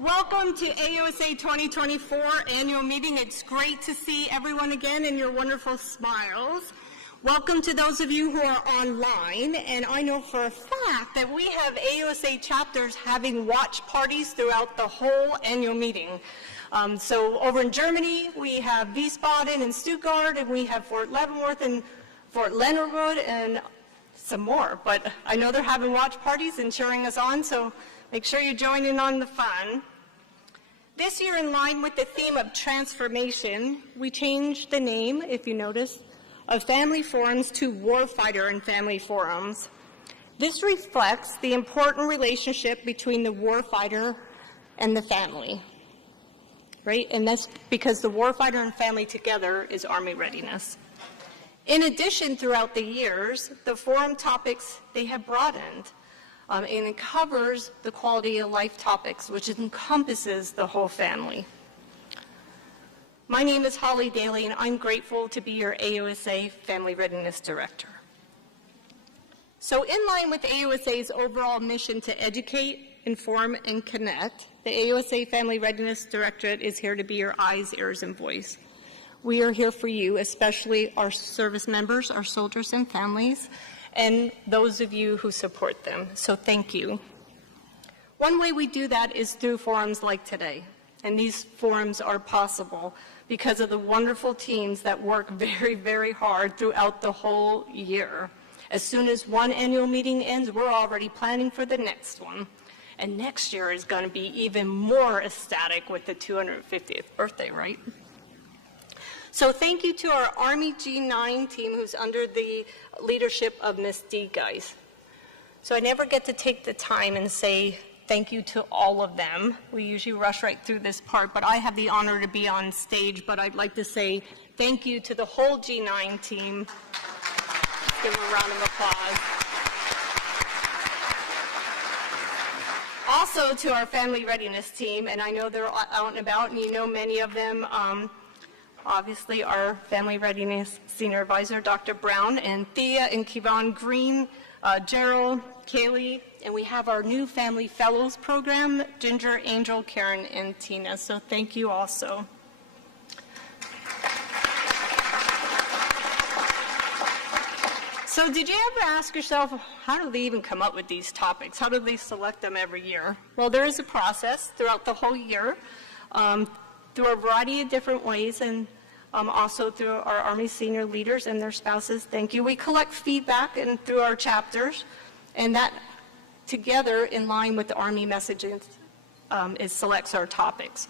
Welcome to AUSA 2024 annual meeting. It's great to see everyone again and your wonderful smiles. Welcome to those of you who are online, and I know for a fact that we have AUSA chapters having watch parties throughout the whole annual meeting. So over in Germany, we have Wiesbaden and Stuttgart, and we have Fort Leavenworth and Fort Leonard Wood and some more. But I know they're having watch parties and cheering us on, so make sure you join in on the fun. This year, in line with the theme of transformation, we changed the name, if you notice, of Family Forums to Warfighter and Family Forums. This reflects the important relationship between the warfighter and the family, right? And that's because the warfighter and family together is Army readiness. In addition, throughout the years, the forum topics, they have broadened. And it covers the quality of life topics, which encompasses the whole family. My name is Holly Daly, and I'm grateful to be your AUSA Family Readiness Director. So in line with AUSA's overall mission to educate, inform, and connect, the AUSA Family Readiness Directorate is here to be your eyes, ears, and voice. We are here for you, especially our service members, our soldiers and families, and those of you who support them. So thank you. One way we do that is through forums like today. And these forums are possible because of the wonderful teams that work very, very hard throughout the whole year. As soon as one annual meeting ends, we're already planning for the next one. And next year is going to be even more ecstatic with the 250th birthday, right? So thank you to our Army G9 team, who's under the leadership of Ms. D. Geis. So I never get to take the time and say thank you to all of them. We usually rush right through this part, but I have the honor to be on stage, but I'd like to say thank you to the whole G9 team. Let's give them a round of applause. Also to our family readiness team, and I know they're out and about, and you know many of them. Obviously, our Family Readiness Senior Advisor, Dr. Brown, and Thea and Kevon Green, Gerald, Kaylee, and we have our new Family Fellows program, Ginger, Angel, Karen, and Tina. So thank you also. So did you ever ask yourself, how do they even come up with these topics? How do they select them every year? Well, there is a process throughout the whole year, through a variety of different ways, and also through our Army senior leaders and their spouses. Thank you. We collect feedback and through our chapters, and that together in line with the Army messages selects our topics.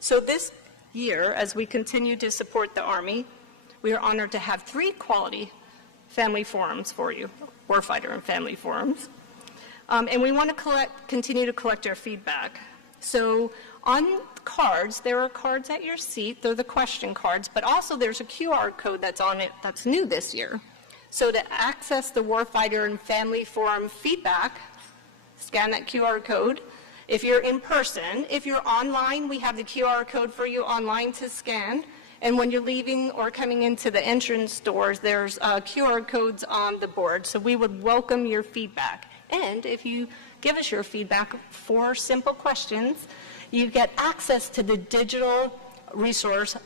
So this year, as we continue to support the Army, we are honored to have 3 quality family forums for you, Warfighter and Family Forums. And we want to continue to collect our feedback. So on cards, there are cards at your seat. They're the question cards, but also there's a QR code that's on it that's new this year. So to access the Warfighter and Family Forum feedback, scan that QR code. If you're in person, if you're online, we have the QR code for you online to scan. And when you're leaving or coming into the entrance doors, there's QR codes on the board. So we would welcome your feedback. And if you give us your feedback for simple questions, you get access to the digital resource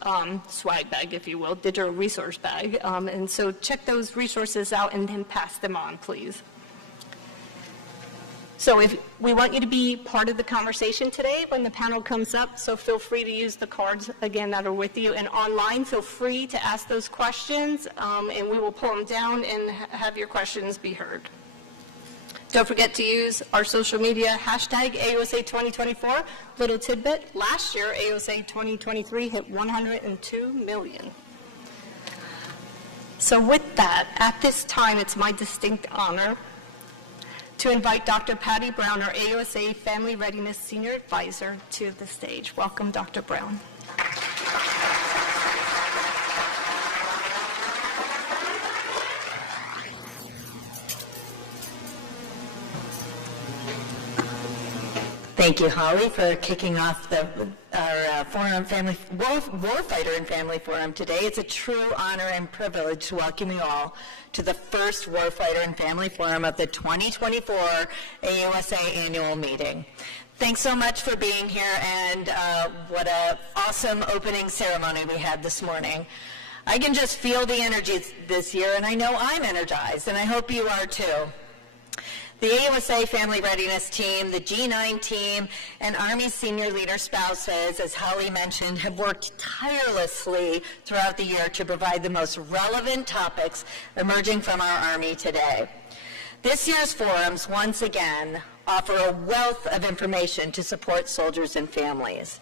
swag bag, if you will, digital resource bag. And so check those resources out and then pass them on, please. So if we want you to be part of the conversation today when the panel comes up, so feel free to use the cards, again, that are with you. And online, feel free to ask those questions, and we will pull them down and have your questions be heard. Don't forget to use our social media, hashtag AUSA 2024. Little tidbit, last year AUSA 2023 hit 102 million. So with that, at this time, it's my distinct honor to invite Dr. Patty Brown, our AUSA Family Readiness Senior Advisor, to the stage. Welcome, Dr. Brown. Thank you, Holly, for kicking off our Warfighter and Family Forum today. It's a true honor and privilege to welcome you all to the first Warfighter and Family Forum of the 2024 AUSA annual meeting. Thanks so much for being here, and what an awesome opening ceremony we had this morning. I can just feel the energy this year, and I know I'm energized, and I hope you are too. The AUSA Family Readiness Team, the G9 team, and Army senior leader spouses, as Holly mentioned, have worked tirelessly throughout the year to provide the most relevant topics emerging from our Army today. This year's forums, once again, offer a wealth of information to support soldiers and families.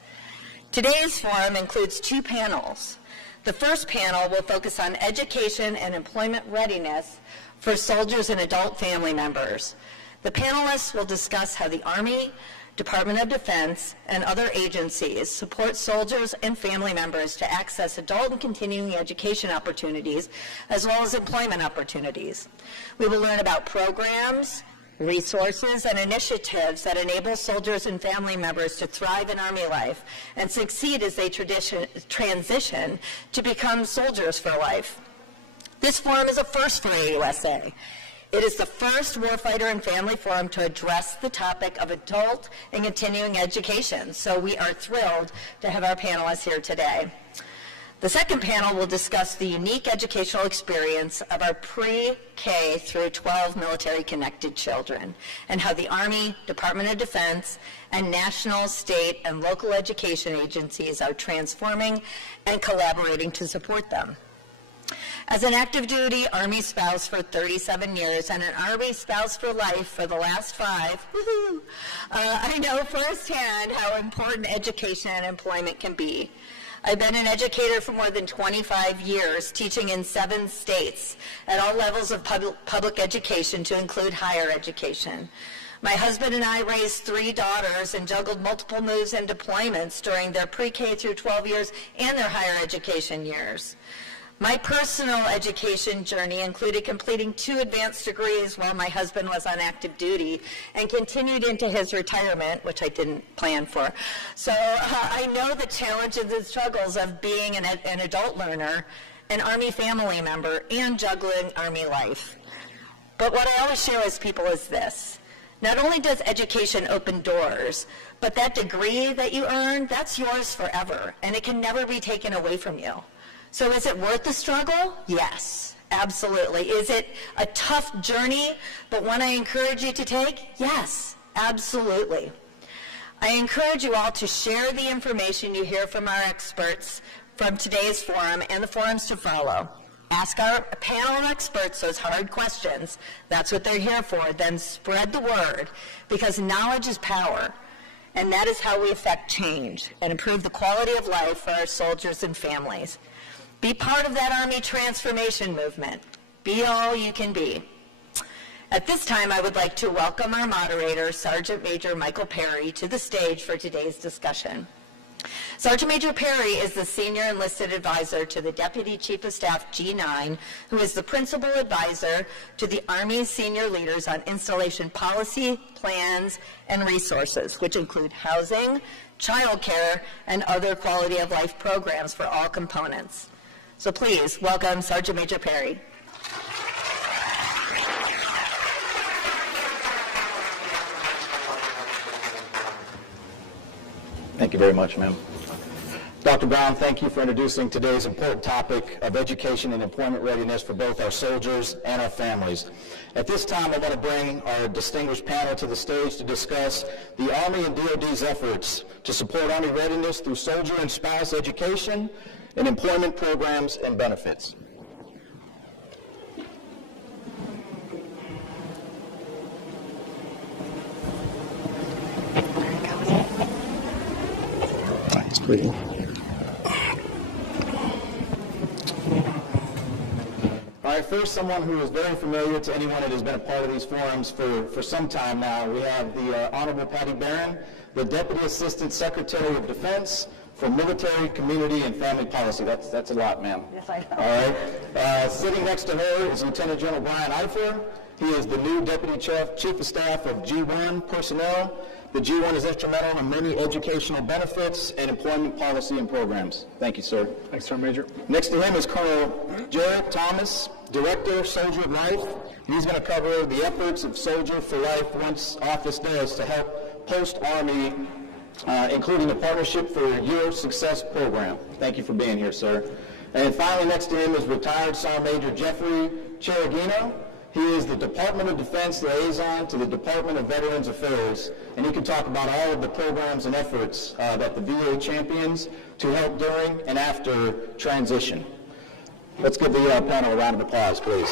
Today's forum includes 2 panels. The first panel will focus on education and employment readiness for soldiers and adult family members. The panelists will discuss how the Army, Department of Defense, and other agencies support soldiers and family members to access adult and continuing education opportunities, as well as employment opportunities. We will learn about programs, resources, and initiatives that enable soldiers and family members to thrive in Army life and succeed as they transition to become soldiers for life. This forum is a first for AUSA. It is the first Warfighter and Family Forum to address the topic of adult and continuing education, so we are thrilled to have our panelists here today. The second panel will discuss the unique educational experience of our pre-K through 12 military-connected children and how the Army, Department of Defense, and national, state, and local education agencies are transforming and collaborating to support them. As an active duty Army spouse for 37 years and an Army spouse for life for the last 5, I know firsthand how important education and employment can be. I've been an educator for more than 25 years, teaching in 7 states at all levels of public education to include higher education. My husband and I raised 3 daughters and juggled multiple moves and deployments during their pre-K through 12 years and their higher education years. My personal education journey included completing 2 advanced degrees while my husband was on active duty and continued into his retirement, which I didn't plan for. So I know the challenges and struggles of being an adult learner, an Army family member, and juggling Army life. But what I always share with people is this. Not only does education open doors, but that degree that you earn, that's yours forever, and it can never be taken away from you. So is it worth the struggle? Yes, absolutely. Is it a tough journey, but one I encourage you to take? Yes, absolutely. I encourage you all to share the information you hear from our experts from today's forum and the forums to follow. Ask our panel of experts those hard questions. That's what they're here for. Then spread the word, because knowledge is power. And that is how we affect change and improve the quality of life for our soldiers and families. Be part of that Army transformation movement. Be all you can be. At this time, I would like to welcome our moderator, Sergeant Major Michael Perry, to the stage for today's discussion. Sergeant Major Perry is the Senior Enlisted Advisor to the Deputy Chief of Staff G9, who is the Principal Advisor to the Army Senior Leaders on installation policy, plans, and resources, which include housing, child care, and other quality of life programs for all components. So please welcome Sergeant Major Perry. Thank you very much, ma'am. Dr. Brown, thank you for introducing today's important topic of education and employment readiness for both our soldiers and our families. At this time, I want to bring our distinguished panel to the stage to discuss the Army and DoD's efforts to support Army readiness through soldier and spouse education and employment programs and benefits. Thanks, please. All right, first, someone who is very familiar to anyone that has been a part of these forums for some time now. We have the Honorable Patty Barron, the Deputy Assistant Secretary of Defense for Military, Community, and Family Policy. That's a lot, ma'am. Yes, I know. All right. Sitting next to her is Lieutenant General Brian Eifer. He is the new Deputy Chief of Staff of G1 Personnel. The G1 is instrumental in many educational benefits and employment policy and programs. Thank you, sir. Thanks, Sergeant Major. Next to him is Colonel Jared Thomas, Director, Soldier of Life. He's going to cover the efforts of Soldier for Life once office does to help post-Army, including the Partnership for Your Success program. Thank you for being here, sir. And finally, next to him is retired Sergeant Major Jeffrey Cheragino. He is the Department of Defense liaison to the Department of Veterans Affairs, and he can talk about all of the programs and efforts that the VA champions to help during and after transition. Let's give the panel a round of applause, please.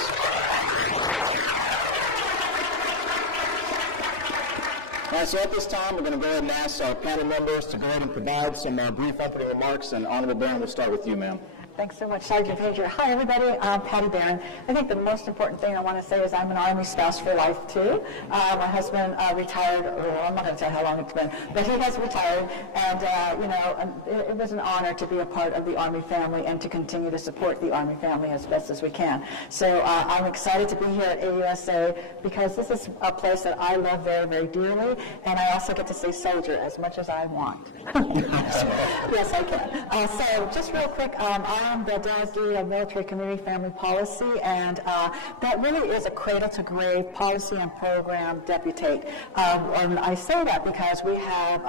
All right, so at this time, we're going to go ahead and ask our panel members to go ahead and provide some brief opening remarks, and Honorable Baron, we'll start with you, ma'am. Thanks so much, Sergeant Major. Hi, everybody. I'm Patty Barron. I think the most important thing I want to say is I'm an Army spouse for life, too. My husband retired, I'm not going to tell how long it's been, but he has retired, and, it was an honor to be a part of the Army family and to continue to support the Army family as best as we can. So I'm excited to be here at AUSA because this is a place that I love very, very dearly, and I also get to say soldier as much as I want. Yes, I can. So just real quick, I am the Delegate of Military Community Family Policy, and that really is a cradle-to-grave policy and program deputate. And I say that because we have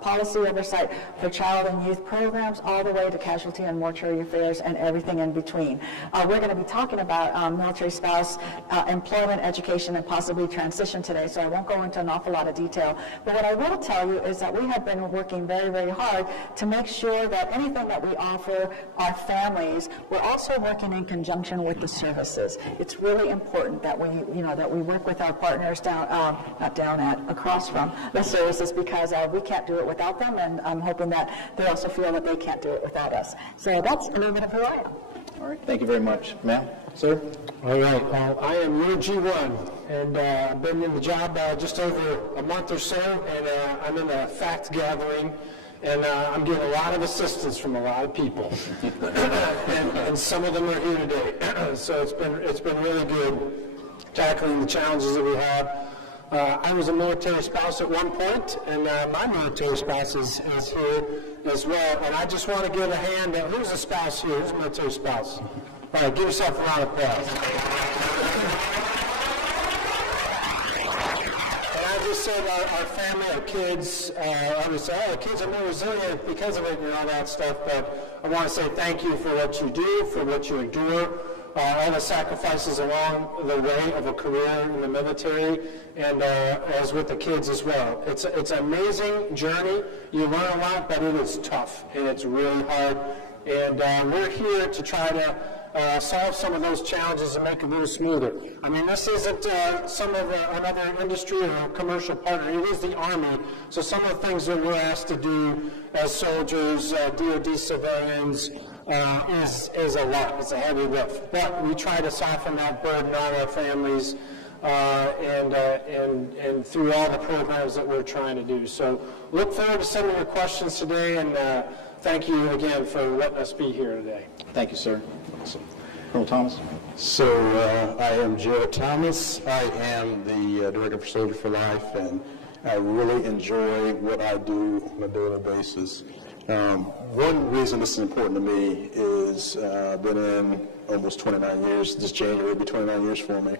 policy oversight for child and youth programs all the way to casualty and mortuary affairs and everything in between. We're going to be talking about military spouse employment, education, and possibly transition today, so I won't go into an awful lot of detail. But what I will tell you is that we have been working very, very hard to make sure that anything that we offer our families, we're also working in conjunction with the services. It's really important that we work with our partners across from the services because we can't do it without them, and I'm hoping that they also feel that they can't do it without us. So that's a little bit of who I am. All right, thank you very much. Ma'am, sir? All right, I am your G1, and I've been in the job just over a month or so, and I'm in a fact gathering, and I'm getting a lot of assistance from a lot of people, and some of them are here today. So it's been really good tackling the challenges that we have. I was a military spouse at one point, and my military spouse is here as well. And I just want to give a hand. Who's a spouse here? Who's a military spouse? All right, give yourself a round of applause. And I just said our family, our kids, I would say, the kids are more resilient because of it and all that stuff. But I want to say thank you for what you do, for what you endure. All the sacrifices along the way of a career in the military, and as with the kids as well. It's an amazing journey. You learn a lot, but it is tough, and it's really hard. And we're here to try to solve some of those challenges and make it a little smoother. I mean, this isn't some of another industry or a commercial partner. It is the Army. So some of the things that we're asked to do as soldiers, DoD civilians, is a lot. It's a heavy lift. But we try to soften that burden on our families and through all the programs that we're trying to do. So look forward to sending your questions today, and thank you again for letting us be here today. Thank you, sir. Awesome. Colonel Thomas. So I am Joe Thomas. I am the Director for Soldier for Life, and I really enjoy what I do on a daily basis. One reason this is important to me is I've been in almost 29 years. This January will be 29 years for me.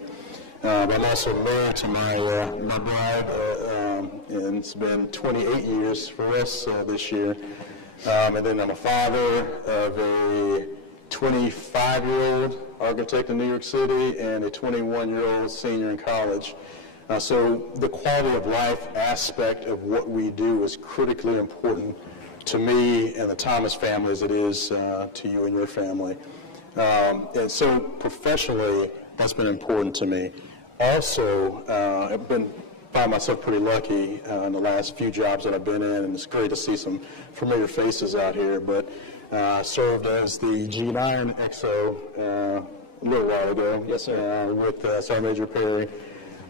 I'm also married to my bride, and it's been 28 years for us this year. And then I'm a father of a 25-year-old architect in New York City and a 21-year-old senior in college. So the quality of life aspect of what we do is critically important to me and the Thomas family as it is to you and your family. And so professionally, that's been important to me. Also, I've found myself pretty lucky in the last few jobs that I've been in, and it's great to see some familiar faces out here, but served as the G9 XO a little while ago. Yes, sir. With Sergeant Major Perry.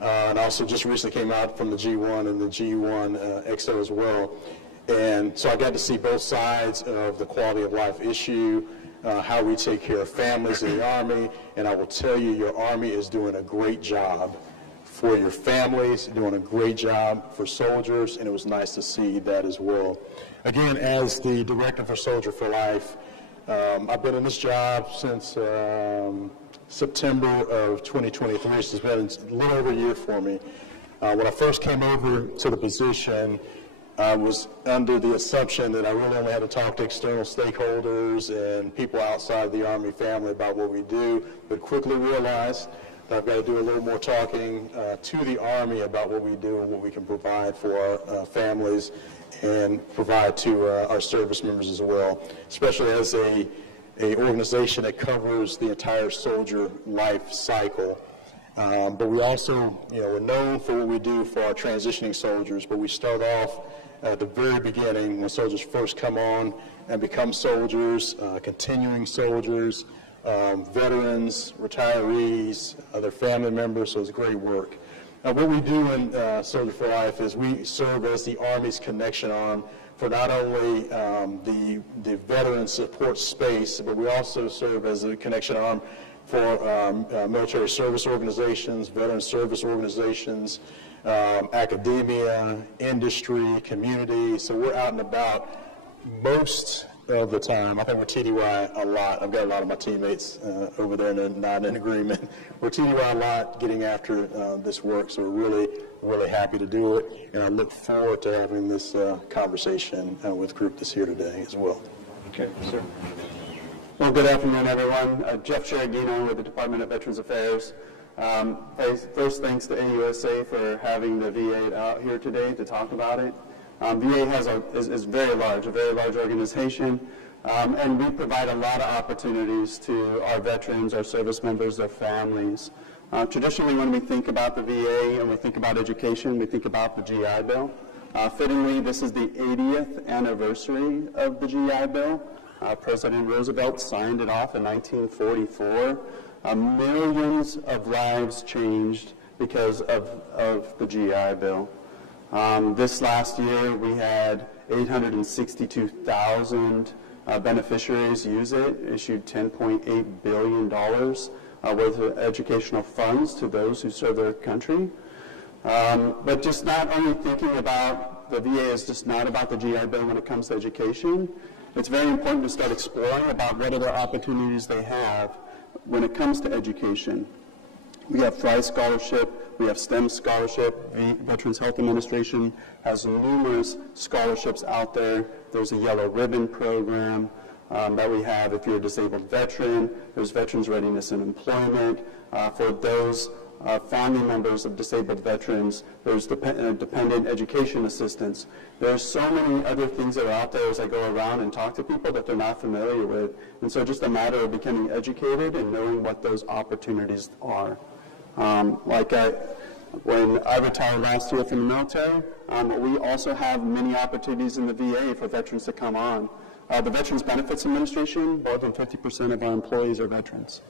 And also just recently came out from the G1 and the G1 XO as well. And so I got to see both sides of the quality of life issue, how we take care of families in the Army, and I will tell you, your Army is doing a great job for your families, doing a great job for soldiers, and it was nice to see that as well. Again, as the Director for Soldier for Life, I've been in this job since September of 2023, so it's been a little over a year for me. When I first came over to the position, I was under the assumption that I really only had to talk to external stakeholders and people outside the Army family about what we do, but quickly realized that I've got to do a little more talking to the Army about what we do and what we can provide for our families and provide to our service members as well, especially as a organization that covers the entire soldier life cycle. But we also, we're known for what we do for our transitioning soldiers, but we start off at the very beginning when soldiers first come on and become soldiers, continuing soldiers, veterans, retirees, their family members, so it's great work. Now, what we do in Soldier for Life is we serve as the Army's connection arm for not only the veteran support space, but we also serve as a connection arm for military service organizations, veteran service organizations, academia, industry, community. So we're out and about most of the time. I think we're TDY a lot. I've got a lot of my teammates over there not in agreement. We're TDY a lot getting after this work, so we're really happy to do it, and I look forward to having this conversation with the group that's here today as well. Okay, sir. Well, good afternoon, everyone. Jeff Cheragino with the Department of Veterans Affairs. First, thanks to AUSA for having the VA out here today to talk about it. VA is very large, a very large organization, and we provide a lot of opportunities to our veterans, our service members, their families. Traditionally, when we think about the VA and we think about education, we think about the GI Bill. Fittingly, this is the 80th anniversary of the GI Bill. President Roosevelt signed it off in 1944. Millions of lives changed because of the GI Bill. This last year, we had 862,000 beneficiaries use it, issued $10.8 billion worth of educational funds to those who serve their country. But just not only thinking about the VA is just not about the GI Bill when it comes to education. It's very important to start exploring about what other opportunities they have when it comes to education. We have Fry Scholarship, we have STEM Scholarship. The Veterans Health Administration has numerous scholarships out there. There's a Yellow Ribbon program that we have if you're a disabled veteran. There's Veterans Readiness and Employment. For those family members of disabled veterans, there's dependent education assistance. There's so many other things that are out there as I go around and talk to people that they're not familiar with. And so just a matter of becoming educated and knowing what those opportunities are. When I retired last year from the military, we also have many opportunities in the VA for veterans to come on. The Veterans Benefits Administration, more than 50% of our employees are veterans.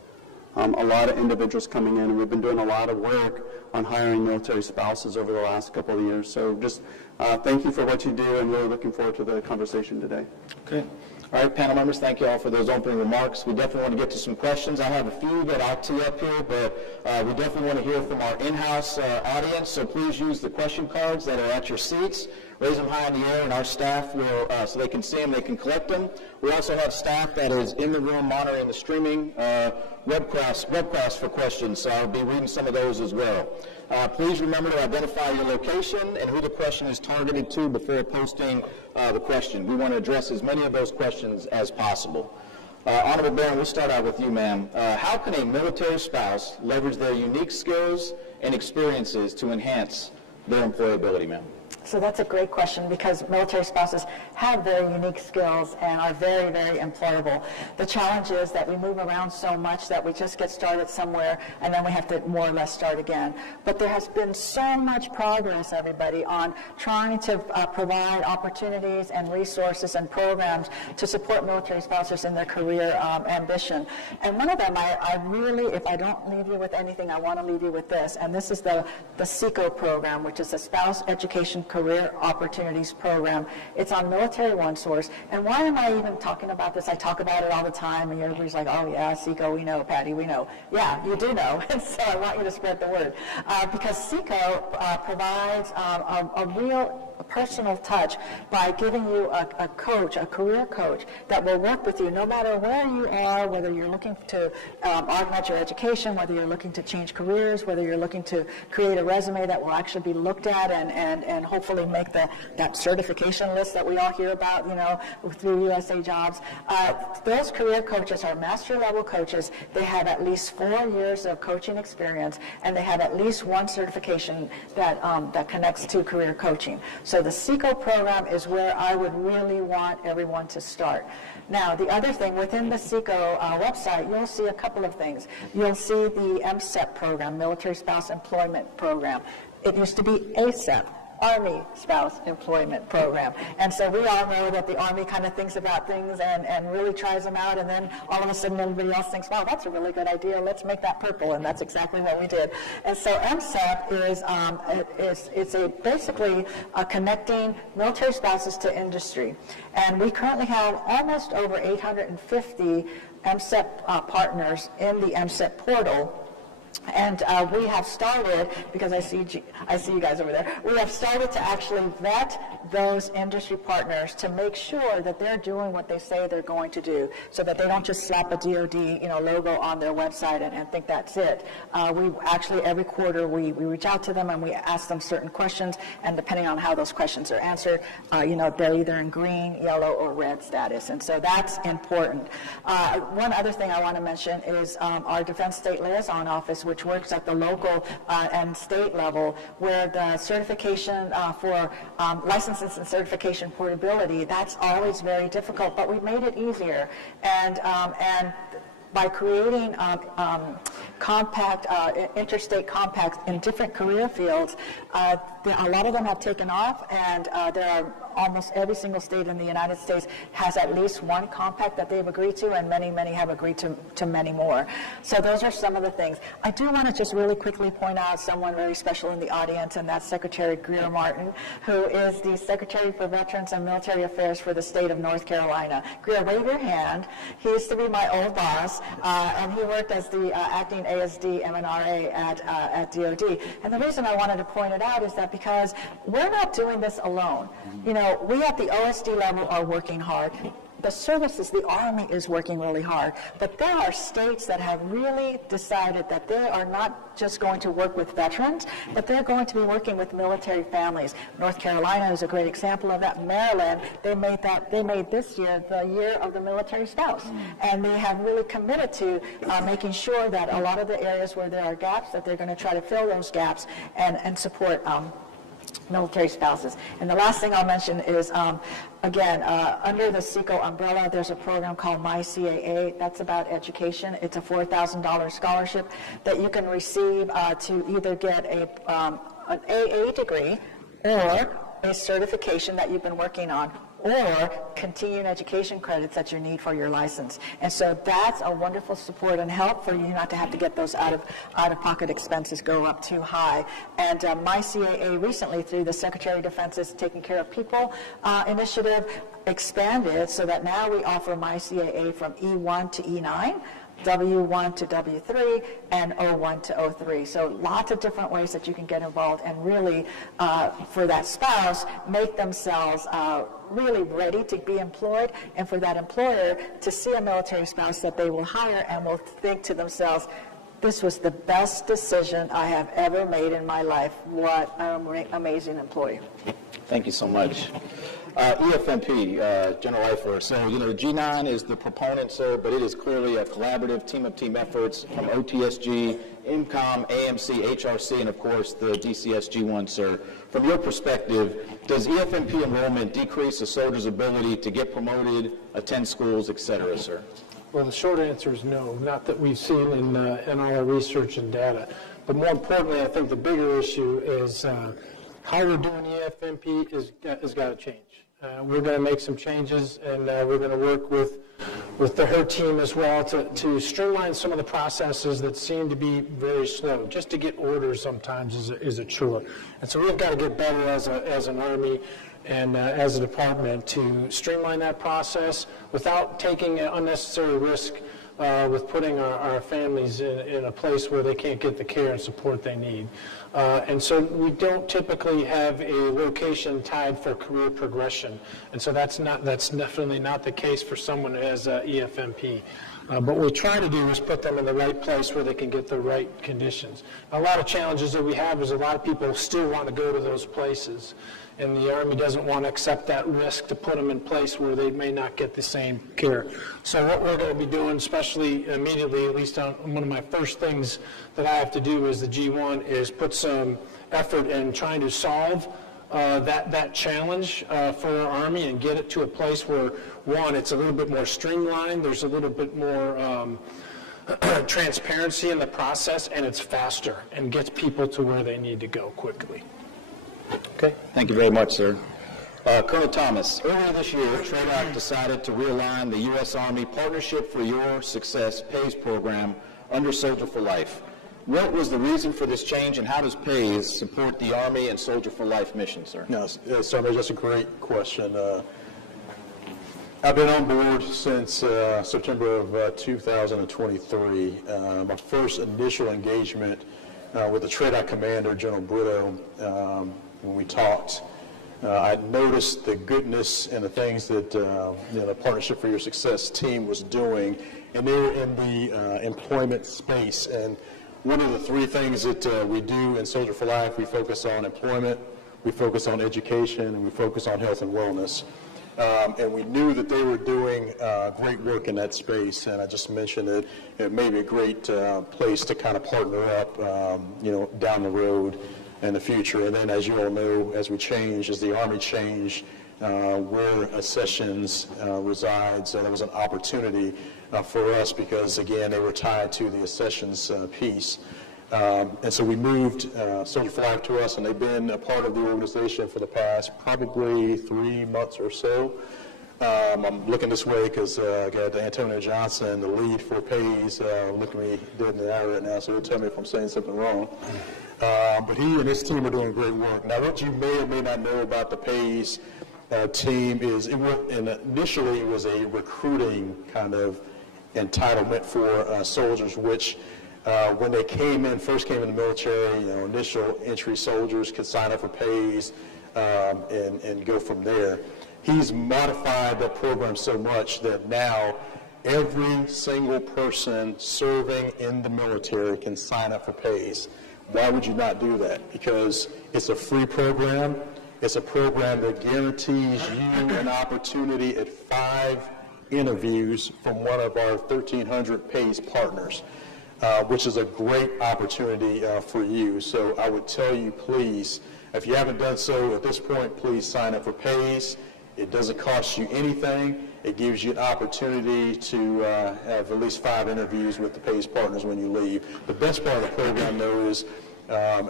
A lot of individuals coming in, and we've been doing a lot of work on hiring military spouses over the last couple of years. So just thank you for what you do, and really looking forward to the conversation today. Okay. All right, panel members, thank you all for those opening remarks. We definitely want to get to some questions. I have a few that I'll tee up here, but we definitely want to hear from our in-house audience, so please use the question cards that are at your seats. Raise them high in the air, and our staff will, so they can see them, they can collect them. We also have staff that is in the room monitoring the streaming webcast for questions, so I'll be reading some of those as well. Please remember to identify your location and who the question is targeted to before posting the question. We want to address as many of those questions as possible. Honorable Baron, we'll start out with you, ma'am. How can a military spouse leverage their unique skills and experiences to enhance their employability, ma'am? So that's a great question, because military spouses have very unique skills and are very, very employable. The challenge is that we move around so much that we just get started somewhere and then we have to more or less start again. But there has been so much progress, everybody, on trying to provide opportunities and resources and programs to support military spouses in their career ambition. And one of them, I really, if I don't leave you with anything, I want to leave you with this. And this is the SECO program, which is the Spouse Education Career Opportunities Program. It's on Military OneSource. And why am I even talking about this? I talk about it all the time, and everybody's like, oh yeah, SECO, we know, Patty, we know. Yeah, you do know, and so I want you to spread the word. Because SECO provides a real personal touch by giving you a coach, a career coach, that will work with you no matter where you are, whether you're looking to augment your education, whether you're looking to change careers, whether you're looking to create a resume that will actually be looked at and hopefully make that certification list that we all hear about, through USA Jobs. Those career coaches are master level coaches. They have at least 4 years of coaching experience, and they have at least one certification that connects to career coaching. So the SECO program is where I would really want everyone to start. Now, the other thing, within the SECO website, you'll see a couple of things. You'll see the MSEP program, Military Spouse Employment Program. It used to be ASEP, Army Spouse Employment Program. And so we all know that the Army kind of thinks about things and really tries them out, and then all of a sudden everybody else thinks, wow, that's a really good idea, let's make that purple, and that's exactly what we did. And so MSEP is basically connecting military spouses to industry. And we currently have almost over 850 MSEP partners in the MSEP portal. And we have started, because I see you guys over there, we have started to actually vet those industry partners to make sure that they're doing what they say they're going to do, so that they don't just slap a DOD logo on their website and think that's it. We actually, every quarter, we reach out to them and we ask them certain questions, and depending on how those questions are answered, they're either in green, yellow, or red status. And so that's important. One other thing I want to mention is our Defense State Liaison Office, which works at the local and state level, where the certification for licenses and certification portability, that's always very difficult, but we've made it easier. And by creating interstate compacts in different career fields, a lot of them have taken off, and there are almost every single state in the United States has at least one compact that they've agreed to, and many, many have agreed to many more. So those are some of the things. I do want to just really quickly point out someone very special in the audience, and that's Secretary Greer Martin, who is the Secretary for Veterans and Military Affairs for the state of North Carolina. Greer, wave your hand. He used to be my old boss, and he worked as the acting ASD MNRA at DOD. And the reason I wanted to point it out is that because we're not doing this alone. We at the OSD level are working hard. The services, the Army is working really hard, but there are states that have really decided that they are not just going to work with veterans, but they're going to be working with military families. North Carolina is a great example of that. Maryland, they made this year the year of the military spouse, and they have really committed to making sure that a lot of the areas where there are gaps, that they're going to try to fill those gaps and support military spouses. And the last thing I'll mention is, again, under the SECO umbrella, there's a program called MyCAA. That's about education. It's a $4,000 scholarship that you can receive to either get an AA degree or a certification that you've been working on, or continuing education credits that you need for your license. And so that's a wonderful support and help for you not to have to get those out-of-pocket expenses go up too high. And MyCAA recently, through the Secretary of Defense's Taking Care of People initiative, expanded so that now we offer MyCAA from E1 to E9, W1 to W3, and O1 to O3. So lots of different ways that you can get involved and really, for that spouse, make themselves really ready to be employed, and for that employer to see a military spouse that they will hire and will think to themselves, this was the best decision I have ever made in my life. What an amazing employee. Thank you so much. EFMP, General Eifer. So, G9 is the proponent, sir, but it is clearly a collaborative team of team efforts from OTSG, IMCOM, AMC, HRC, and of course the DCS G1, sir. From your perspective, does EFMP enrollment decrease a soldier's ability to get promoted, attend schools, et cetera, sir? Well, the short answer is no, not that we've seen in all our research and data. But more importantly, I think the bigger issue is how we're doing EFMP has got to change. We're going to make some changes, and we're going to work with her team as well to streamline some of the processes that seem to be very slow. Just to get orders sometimes is a chore. And so we've got to get better as an Army and as a department to streamline that process without taking an unnecessary risk with putting our families in a place where they can't get the care and support they need. And so we don't typically have a location tied for career progression. And so that's definitely not the case for someone who has EFMP. But what we try to do is put them in the right place where they can get the right conditions. A lot of challenges that we have is a lot of people still want to go to those places, and the Army doesn't want to accept that risk to put them in place where they may not get the same care. So what we're going to be doing, especially immediately, at least on one of my first things that I have to do as the G1, is put some effort in trying to solve that challenge for our Army and get it to a place where, one, it's a little bit more streamlined, there's a little bit more transparency in the process, and it's faster and gets people to where they need to go quickly. Okay, thank you very much, sir. Colonel Thomas, earlier this year, TRADOC decided to realign the U.S. Army Partnership for Your Success PAYS program under Soldier for Life. What was the reason for this change, and how does PAYS support the Army and Soldier for Life mission, sir? No, sir, that's a great question. I've been on board since September of 2023. My first initial engagement with the TRADOC commander, General Brito, when we talked, I noticed the goodness and the things that the Partnership for Your Success team was doing, and they were in the employment space. And one of the three things that we do in Soldier for Life, we focus on employment, we focus on education, and we focus on health and wellness. And we knew that they were doing great work in that space, and I just mentioned that it may be a great place to kind of partner up, down the road in the future. And then, as you all know, as the Army changed, where Accessions resides, there was an opportunity for us because, again, they were tied to the Accessions piece. And so we moved Soldier for Life to us, and they've been a part of the organization for the past probably 3 months or so. I'm looking this way because I got Antonio Johnson, the lead for PAYS, looking at me dead in the eye right now, so he'll tell me if I'm saying something wrong. But he and his team are doing great work. Now, what you may or may not know about the PAYS team is, initially it was a recruiting kind of entitlement for soldiers, which when they first came in the military, initial entry soldiers could sign up for PAYS and go from there. He's modified that program so much that now every single person serving in the military can sign up for PAYS. Why would you not do that? Because it's a free program. It's a program that guarantees you an opportunity at 5 interviews from one of our 1,300 PAYS partners, which is a great opportunity for you. So I would tell you, please, if you haven't done so at this point, please sign up for PAYS. It doesn't cost you anything. It gives you an opportunity to have at least 5 interviews with the PAYS partners when you leave. The best part of the program, though, is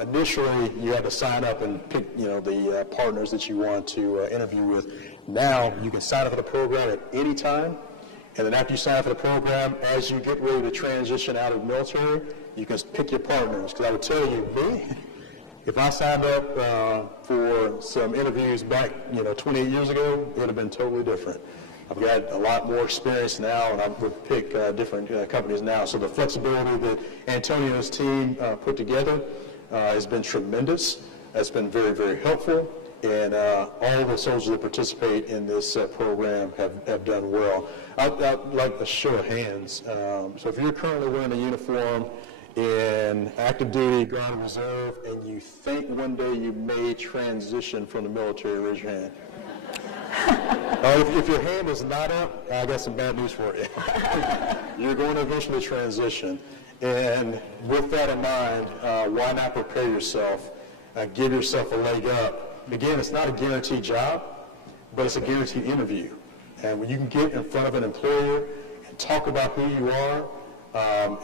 initially you had to sign up and pick, the partners that you want to interview with. Now you can sign up for the program at any time, and then after you sign up for the program, as you get ready to transition out of the military, you can pick your partners. Because I would tell you, if I signed up for some interviews back, 28 years ago, it would have been totally different. I've got a lot more experience now, and I would pick different companies now. So the flexibility that Antonio's team put together has been tremendous. It's been very, very helpful, and all the soldiers that participate in this program have done well. I'd like a show of hands. So if you're currently wearing a uniform in active duty, Guard, Reserve, and you think one day you may transition from the military, raise your hand. If your hand is not up, I got some bad news for you. You're going to eventually transition. And with that in mind, why not prepare yourself? Give yourself a leg up. Again, it's not a guaranteed job, but it's a guaranteed interview. And when you can get in front of an employer and talk about who you are,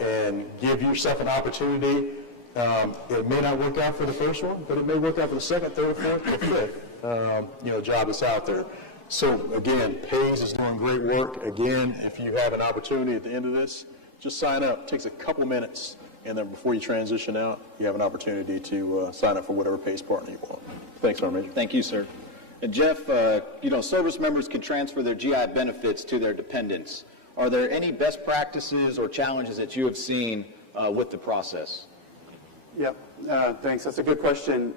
and give yourself an opportunity. It may not work out for the first one, but it may work out for the second, third, fourth, or fifth job that's out there. So again, PAYS is doing great work. Again, if you have an opportunity at the end of this, just sign up. It takes a couple of minutes, and then before you transition out, you have an opportunity to sign up for whatever PAYS partner you want. Thanks, Sergeant Major. Thank you, sir. And Jeff, service members can transfer their GI benefits to their dependents. Are there any best practices or challenges that you have seen with the process? Yep, thanks. That's a good question.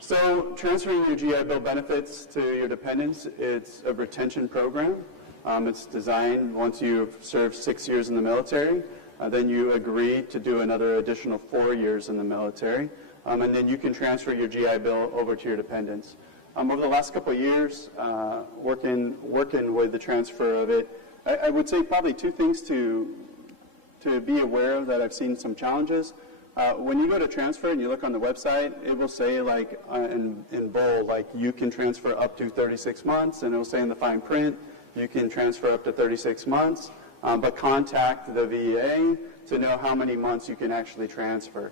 So transferring your GI Bill benefits to your dependents, it's a retention program. It's designed once you've served 6 years in the military, then you agree to do another additional 4 years in the military, and then you can transfer your GI Bill over to your dependents. Over the last couple of years, working with the transfer of it, I would say probably two things to be aware of that I've seen some challenges. When you go to transfer and you look on the website, it will say like in bold, like you can transfer up to 36 months, and it will say in the fine print, you can transfer up to 36 months, but contact the VA to know how many months you can actually transfer.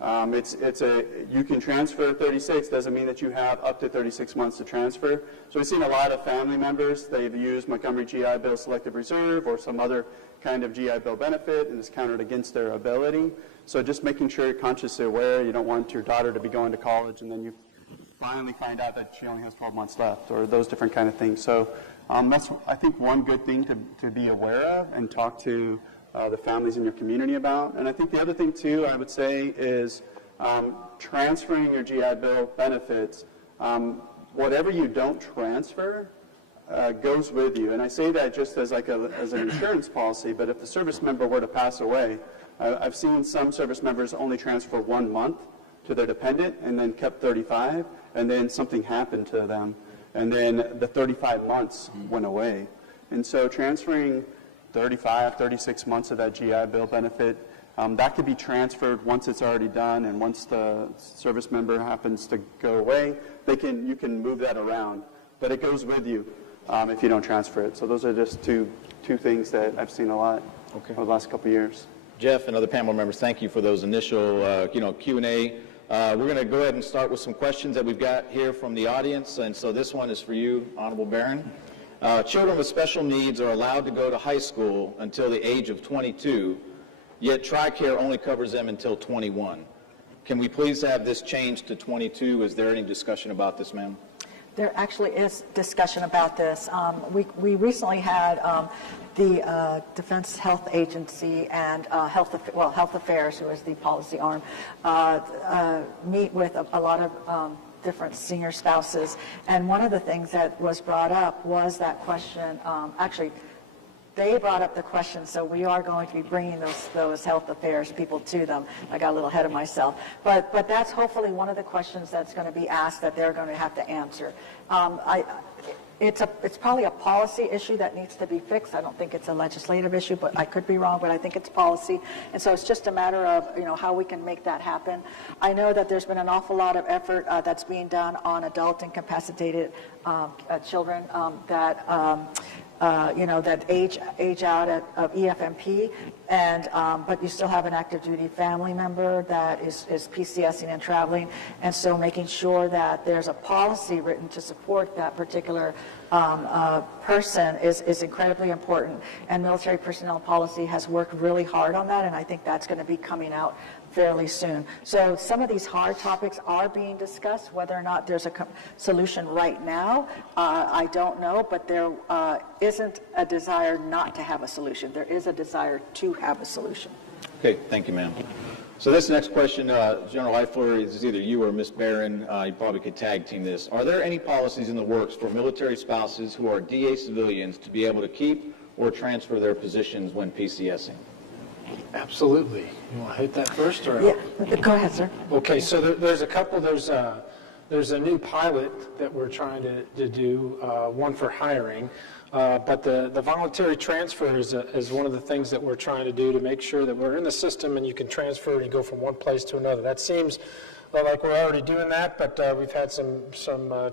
You can transfer 36, doesn't mean that you have up to 36 months to transfer. So we've seen a lot of family members, they've used Montgomery GI Bill Selective Reserve or some other kind of GI Bill benefit, and it's counted against their ability. So just making sure you're consciously aware, you don't want your daughter to be going to college and then you finally find out that she only has 12 months left, or those different kind of things. So that's, I think, one good thing to be aware of and talk to the families in your community about. And I think the other thing, too, I would say is transferring your GI Bill benefits. Whatever you don't transfer goes with you. And I say that just as like as an insurance policy, but if the service member were to pass away, I've seen some service members only transfer 1 month to their dependent and then kept 35, and then something happened to them, and then the 35 months went away. And so transferring 35, 36 months of that GI Bill benefit, that could be transferred once it's already done, and once the service member happens to go away, you can move that around. But it goes with you if you don't transfer it. So those are just two things that I've seen a lot over the last couple of years. Jeff and other panel members, thank you for those initial Q&A. We're going to go ahead and start with some questions that we've got here from the audience. And so this one is for you, Honorable Barron. Children with special needs are allowed to go to high school until the age of 22, yet TRICARE only covers them until 21. Can we please have this changed to 22? Is there any discussion about this, ma'am? There actually is discussion about this. We recently had the Defense Health Agency and Health Affairs, who is the policy arm, meet with a lot of different senior spouses. And one of the things that was brought up was that question. Actually, they brought up the question, so we are going to be bringing those health affairs people to them. I got a little ahead of myself. But that's hopefully one of the questions that's going to be asked that they're going to have to answer. It's probably a policy issue that needs to be fixed. I don't think it's a legislative issue, but I could be wrong, but I think it's policy. And so it's just a matter of, how we can make that happen. I know that there's been an awful lot of effort that's being done on adult incapacitated children that age out of EFMP, but you still have an active duty family member that is PCSing and traveling, and so making sure that there's a policy written to support that particular person is incredibly important. And military personnel policy has worked really hard on that, and I think that's going to be coming out fairly soon. So some of these hard topics are being discussed. Whether or not there's a solution right now, I don't know, but there isn't a desire not to have a solution. There is a desire to have a solution. Okay, thank you, ma'am. So this next question, General Eifler, is either you or Ms. Barron. You probably could tag team this. Are there any policies in the works for military spouses who are DA civilians to be able to keep or transfer their positions when PCSing? Absolutely. You want to hit that first? Or? Yeah, go ahead, sir. Okay, so there's a couple. There's a new pilot that we're trying to do, one for hiring. But the voluntary transfer is one of the things that we're trying to do to make sure that we're in the system and you can transfer and you go from one place to another. That seems like we're already doing that, but we've had some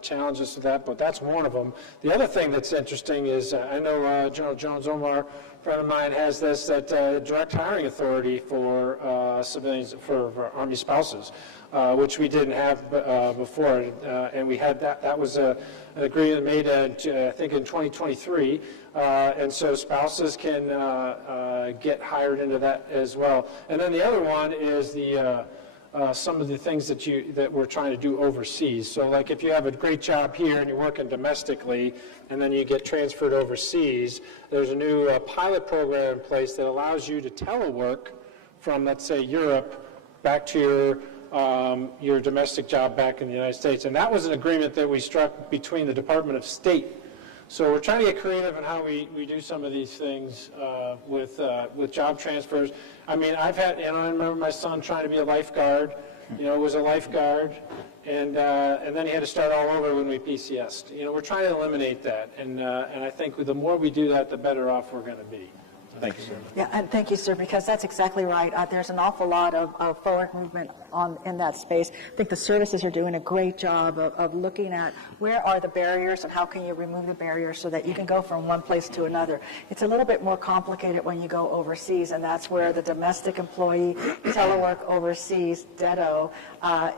challenges to that, but that's one of them. The other thing that's interesting is I know General Jones Omar, a friend of mine, has this, that direct hiring authority for civilians, for Army spouses, which we didn't have before, and we had that. That was an agreement made, I think, in 2023, and so spouses can get hired into that as well. And then the other one is the some of the things that we're trying to do overseas. So like if you have a great job here and you're working domestically and then you get transferred overseas, there's a new pilot program in place that allows you to telework from, let's say, Europe back to your domestic job back in the United States. And that was an agreement that we struck between the Department of State. So we're trying to get creative in how we do some of these things with job transfers. I mean, I remember my son trying to be a lifeguard, was a lifeguard, and then he had to start all over when we PCS'd. We're trying to eliminate that, and I think the more we do that, the better off we're going to be. Thank you, sir. Yeah, and thank you, sir, because that's exactly right. There's an awful lot of forward movement in that space. I think the services are doing a great job of looking at where are the barriers and how can you remove the barriers so that you can go from one place to another. It's a little bit more complicated when you go overseas, and that's where the domestic employee telework overseas DEDO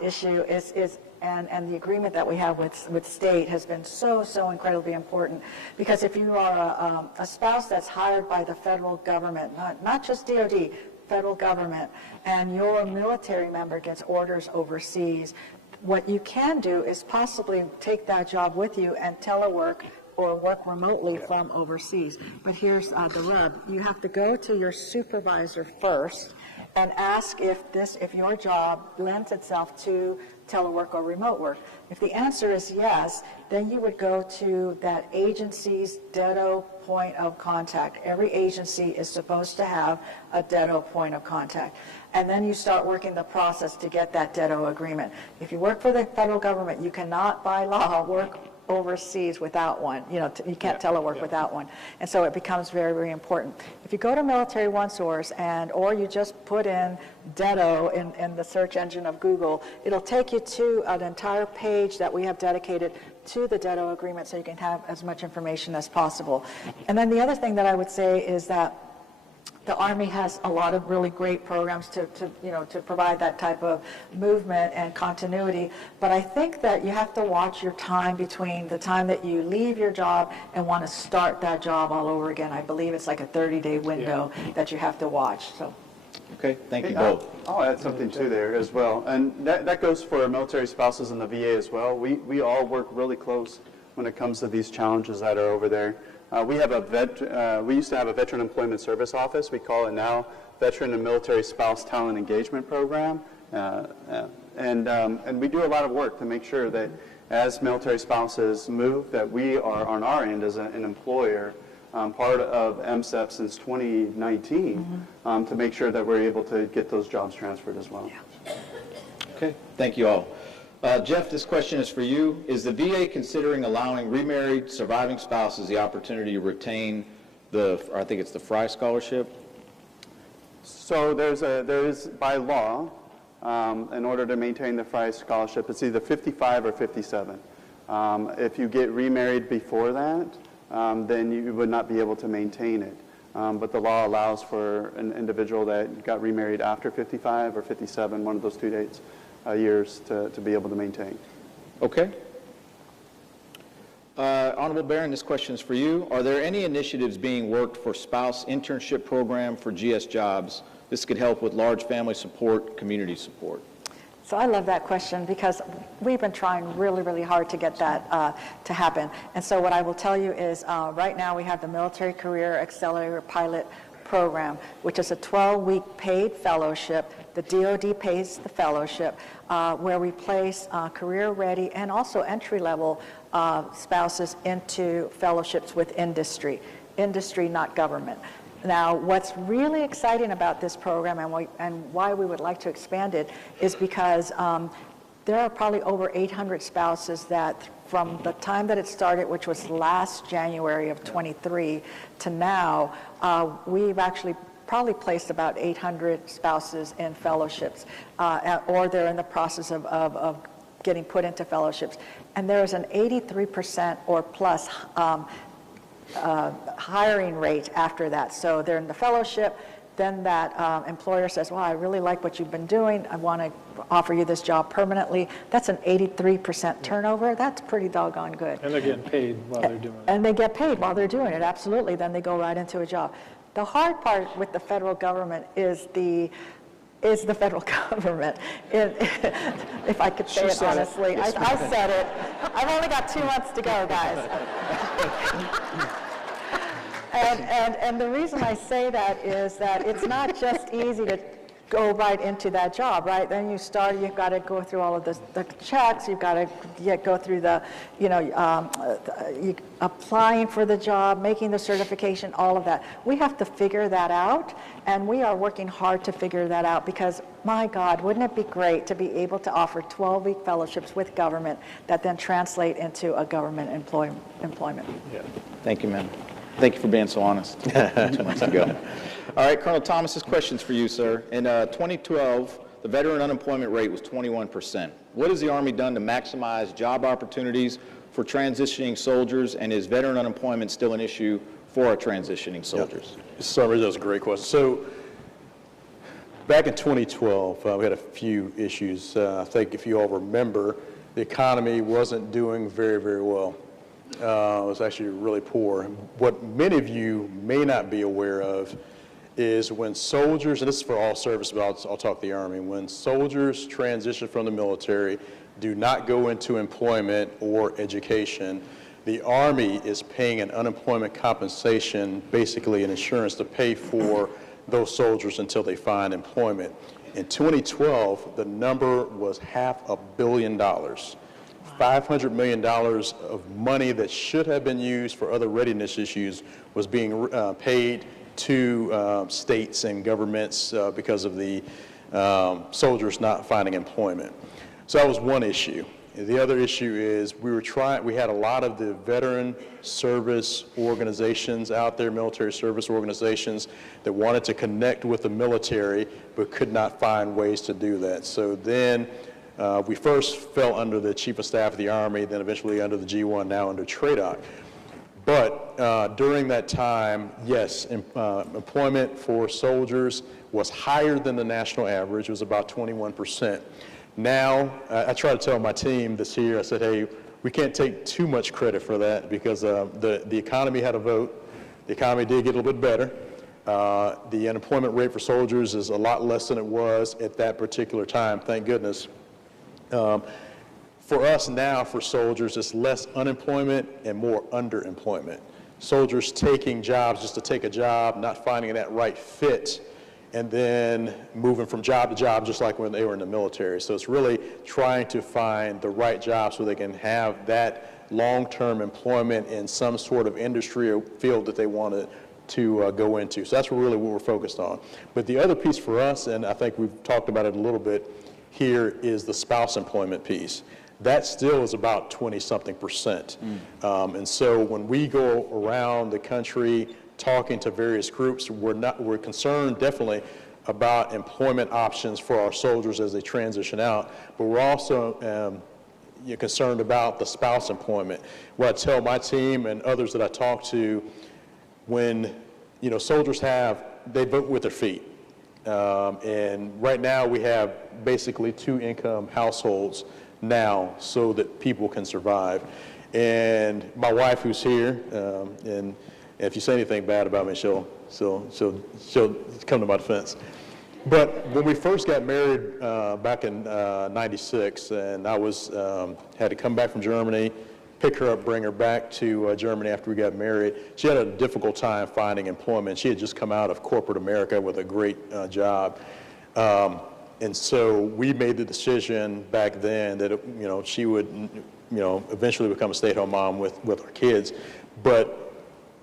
issue is. And the agreement that we have with state has been so incredibly important, because if you are a spouse that's hired by the federal government, not just DOD, federal government, and your military member gets orders overseas, what you can do is possibly take that job with you and telework or work remotely from overseas. But here's the rub. You have to go to your supervisor first and ask if your job lends itself to telework or remote work. If the answer is yes, then you would go to that agency's DEDO point of contact. Every agency is supposed to have a DEDO point of contact. And then you start working the process to get that DEDO agreement. If you work for the federal government, you cannot by law work overseas without one. You can't telework without one. And so it becomes very, very important. If you go to Military OneSource or you just put in DEDO in the search engine of Google, it'll take you to an entire page that we have dedicated to the DEDO agreement so you can have as much information as possible. And then the other thing that I would say is that the Army has a lot of really great programs to provide that type of movement and continuity. But I think that you have to watch your time between the time that you leave your job and want to start that job all over again. I believe it's like a 30-day window that you have to watch. So. Okay, thank you both. I'll add something too there as well. And that goes for military spouses in the VA as well. We all work really close when it comes to these challenges that are over there. We have we used to have a Veteran Employment Service Office. We call it now Veteran and Military Spouse Talent Engagement Program. And we do a lot of work to make sure that as military spouses move, that we are on our end as an employer, part of MSEP since 2019, to make sure that we're able to get those jobs transferred as well. Yeah. Okay, thank you all. Jeff, this question is for you. Is the VA considering allowing remarried surviving spouses the opportunity to retain I think it's the Fry Scholarship? So there is by law, in order to maintain the Fry Scholarship, it's either 55 or 57. If you get remarried before that, then you would not be able to maintain it. But the law allows for an individual that got remarried after 55 or 57, one of those 2 dates, years, to be able to maintain. Okay. Honorable Baron, this question is for you. Are there any initiatives being worked for spouse internship program for GS jobs? This could help with large family support, community support. So I love that question because we've been trying really, really hard to get that to happen. And so what I will tell you is right now we have the Military Career Accelerator Pilot Program, which is a 12-week paid fellowship. The DoD pays the fellowship, where we place career-ready and also entry-level spouses into fellowships with industry, not government. Now, what's really exciting about this program and why we would like to expand it is because there are probably over 800 spouses that from the time that it started, which was last January of 23, to now, we've actually probably placed about 800 spouses in fellowships, or they're in the process of getting put into fellowships. And there is an 83% or plus hiring rate after that. So they're in the fellowship, then that employer says, well, I really like what you've been doing. I want to offer you this job permanently. That's an 83% turnover. That's pretty doggone good. And they're getting paid while they're doing it. And they get paid while they're doing it, absolutely. Then they go right into a job. The hard part with the federal government is the is the federal government. If I could say it honestly. I said it. I've only got 2 months to go, guys. And the reason I say that is that it's not just easy to go right into that job, right? Then you've got to go through all of the checks, you've got to go through the, applying for the job, making the certification, all of that. We have to figure that out, and we are working hard to figure that out because, my God, wouldn't it be great to be able to offer 12-week fellowships with government that then translate into a government employment? Yeah. Thank you, ma'am. Thank you for being so honest 2 months ago. All right, Colonel Thomas, this question's for you, sir. In 2012, the veteran unemployment rate was 21%. What has the Army done to maximize job opportunities for transitioning soldiers, and is veteran unemployment still an issue for our transitioning soldiers? Yeah. So that's a great question. So back in 2012, we had a few issues. I think if you all remember, the economy wasn't doing very, very well. It was actually really poor. What many of you may not be aware of is when soldiers, and this is for all service, but I'll talk the Army, when soldiers transition from the military, do not go into employment or education, the Army is paying an unemployment compensation, basically an insurance to pay for those soldiers until they find employment. In 2012, the number was $500 million. $500 million of money that should have been used for other readiness issues was being paid to states and governments because of the soldiers not finding employment. So that was one issue. The other issue is we had a lot of the veteran service organizations out there, military service organizations, that wanted to connect with the military but could not find ways to do that. So then we first fell under the Chief of Staff of the Army, then eventually under the G1, now under TRADOC. But during that time, yes, employment for soldiers was higher than the national average. It was about 21%. Now, I try to tell my team this year, I said, hey, we can't take too much credit for that because the economy had a vote. The economy did get a little bit better. The unemployment rate for soldiers is a lot less than it was at that particular time, thank goodness. For us now, for soldiers, it's less unemployment and more underemployment. Soldiers taking jobs just to take a job, not finding that right fit, and then moving from job to job just like when they were in the military. So it's really trying to find the right job so they can have that long-term employment in some sort of industry or field that they wanted to go into. So that's really what we're focused on. But the other piece for us, and I think we've talked about it a little bit here, is the spouse employment piece. That still is about 20-something%. And so when we go around the country talking to various groups, we're concerned definitely about employment options for our soldiers as they transition out, but we're also concerned about the spouse employment. What I tell my team and others that I talk to, when soldiers they vote with their feet. And right now we have basically 2-income households now so that people can survive. And my wife, who's here, and if you say anything bad about me, she'll come to my defense. But when we first got married back in '96, and I had to come back from Germany, pick her up, bring her back to Germany after we got married. She had a difficult time finding employment. She had just come out of corporate America with a great job. And so we made the decision back then that she would eventually become a stay-at-home mom with our kids. But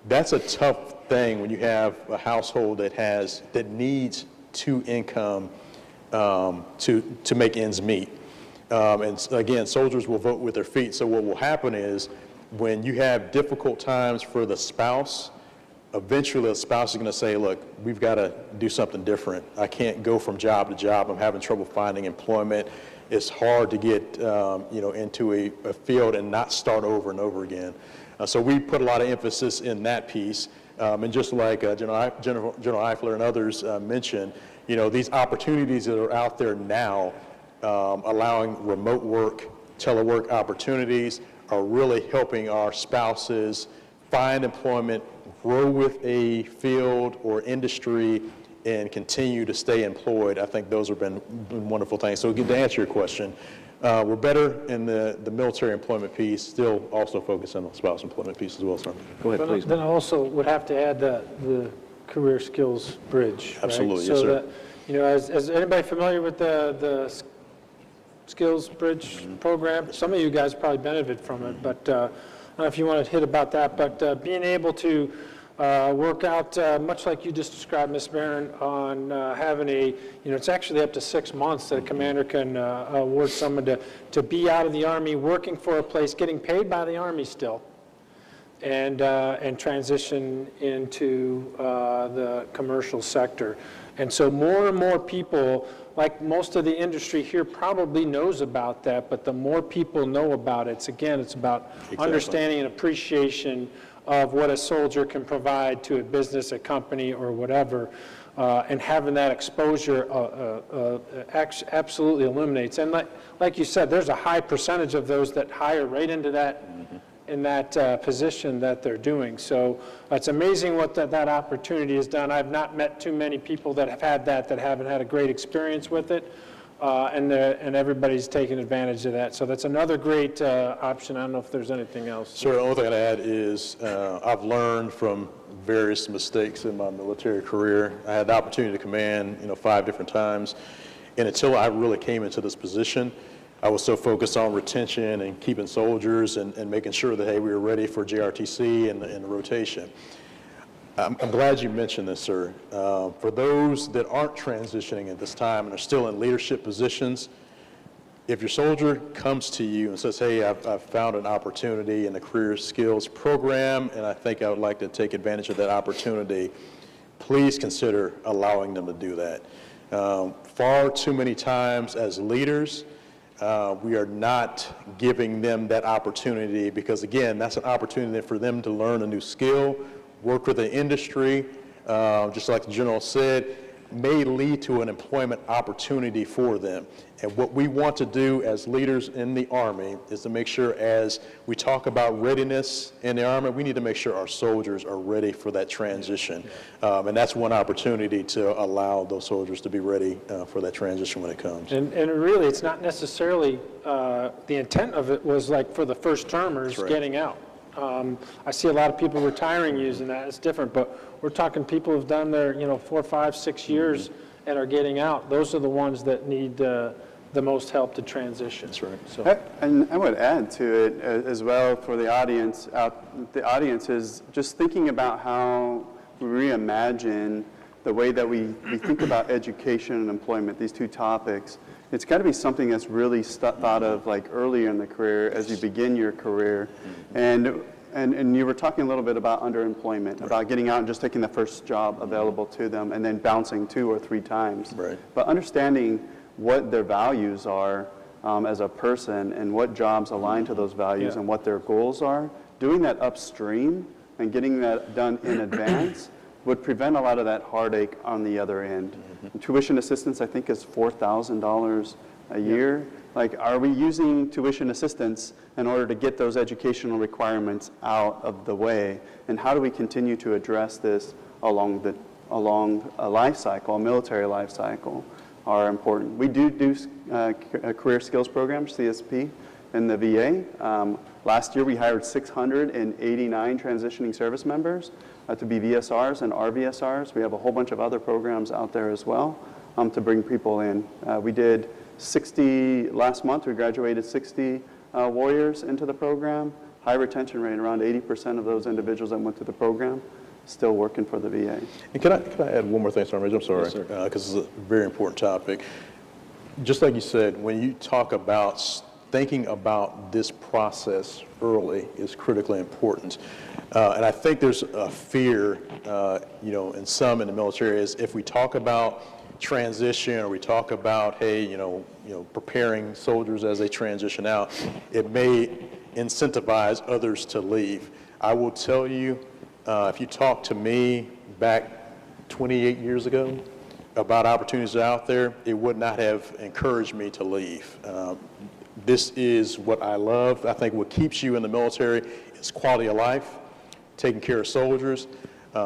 that's a tough thing when you have a household that needs 2 income to make ends meet. And again, soldiers will vote with their feet. So what will happen is when you have difficult times for the spouse, eventually the spouse is going to say, look, we've got to do something different. I can't go from job to job. I'm having trouble finding employment. It's hard to get into a field and not start over and over again. So we put a lot of emphasis in that piece. And just like General Eifler and others mentioned, these opportunities that are out there now, allowing remote work, telework opportunities, are really helping our spouses find employment, grow with a field or industry, and continue to stay employed. I think those have been wonderful things. So to answer your question, we're better in the military employment piece, still also focused on the spouse employment piece as well, sir. Go ahead, please. Then I also would have to add the career skills bridge. Absolutely, right? yes, So sir. that, you know, is anybody familiar with the skills bridge program? Some of you guys probably benefit from it, but I don't know if you want to hit about that, but being able to work out, much like you just described, Ms. Barron, on having it's actually up to 6 months that a commander can award someone to be out of the Army, working for a place, getting paid by the Army still, and transition into the commercial sector. And so more and more people, like most of the industry here, probably knows about that, but the more people know about it, it's about understanding and appreciation of what a soldier can provide to a business, a company, or whatever, and having that exposure absolutely illuminates. And like you said, there's a high percentage of those that hire right into that, in that position that they're doing. So it's amazing what that opportunity has done. I've not met too many people that have had that haven't had a great experience with it. And everybody's taking advantage of that. So that's another great option. I don't know if there's anything else. Sir, the only thing I'd add is I've learned from various mistakes in my military career. I had the opportunity to command, 5 different times. And until I really came into this position, I was so focused on retention and keeping soldiers and making sure that, hey, we were ready for JRTC and the rotation. I'm glad you mentioned this, sir. For those that aren't transitioning at this time and are still in leadership positions, if your soldier comes to you and says, hey, I've found an opportunity in the career skills program, and I think I would like to take advantage of that opportunity, please consider allowing them to do that. Far too many times as leaders, we are not giving them that opportunity because, again, that's an opportunity for them to learn a new skill, work with the industry, just like the general said, may lead to an employment opportunity for them. And what we want to do as leaders in the Army is to make sure, as we talk about readiness in the Army, we need to make sure our soldiers are ready for that transition. And that's one opportunity to allow those soldiers to be ready for that transition when it comes. And really, it's not necessarily, the intent of it was like for the first termers getting out. I see a lot of people retiring using that. It's different, but we're talking people who've done their 4, 5, 6 years and are getting out. Those are the ones that need the most help to transition. That's right. So. And I would add to it as well for the audience. The audience is just thinking about how we reimagine the way that we think about education and employment, these two topics. It's got to be something that's really thought of like earlier in the career as you begin your career. And you were talking a little bit about underemployment, about getting out and just taking the first job available to them and then bouncing 2 or 3 times. Right. But understanding what their values are as a person and what jobs align to those values and what their goals are, doing that upstream and getting that done in advance would prevent a lot of that heartache on the other end. Tuition assistance, I think, is $4,000 a year. Like, are we using tuition assistance in order to get those educational requirements out of the way? And how do we continue to address this along a life cycle, a military life cycle, are important. We do career skills programs, CSP, in the VA. Last year, we hired 689 transitioning service members to be VSRs and RVSRs. We have a whole bunch of other programs out there as well to bring people in. We did 60, last month, we graduated 60 warriors into the program. High retention rate, around 80% of those individuals that went through the program still working for the VA. And can I add one more thing, Sergeant Major? I'm sorry, because it's a very important topic. Just like you said, when you talk about thinking about this process early is critically important. And I think there's a fear, in some in the military is if we talk about transition or we talk about, hey, preparing soldiers as they transition out, it may incentivize others to leave. I will tell you, if you talk to me back 28 years ago about opportunities out there, it would not have encouraged me to leave. This is what I love. I think what keeps you in the military is quality of life, taking care of soldiers.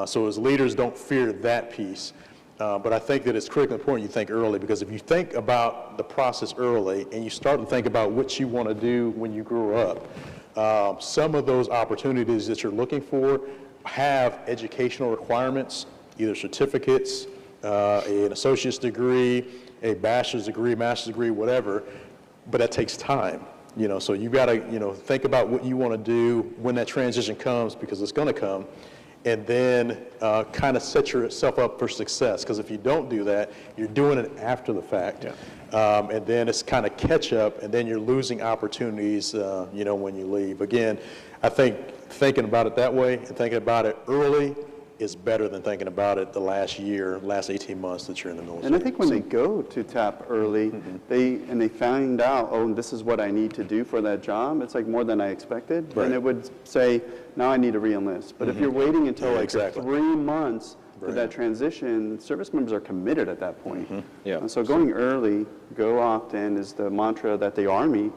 So as leaders, don't fear that piece. But I think that it's critically important you think early, because if you think about the process early and you start to think about what you want to do when you grow up, some of those opportunities that you're looking for have educational requirements, either certificates, an associate's degree, a bachelor's degree, master's degree, whatever, but that takes time. So you've got to, think about what you want to do when that transition comes, because it's going to come, and then kind of set yourself up for success. Because if you don't do that, you're doing it after the fact. Yeah. And then it's kind of catch up, and then you're losing opportunities, when you leave. Again, I think thinking about it that way and thinking about it early is better than thinking about it the last 18 months that you're in the military. And I think when they go to TAP early, they find out, oh, this is what I need to do for that job, it's like more than I expected. Right. And it would say, now I need to re-enlist. But if you're waiting until 3 months for that transition, service members are committed at that point. Yeah. And so going early, go often is the mantra that the Army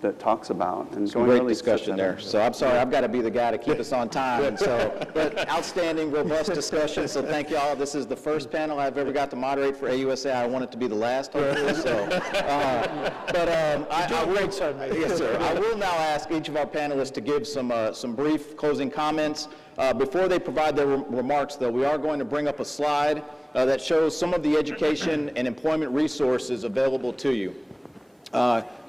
that talks about. And going great discussion there. So I'm sorry, I've got to be the guy to keep us on time. But outstanding, robust discussion. So thank you all. This is the first panel I've ever got to moderate for AUSA. I want it to be the last, hopefully. I will now ask each of our panelists to give some brief closing comments. Before they provide their remarks, though, we are going to bring up a slide that shows some of the education and employment resources available to you.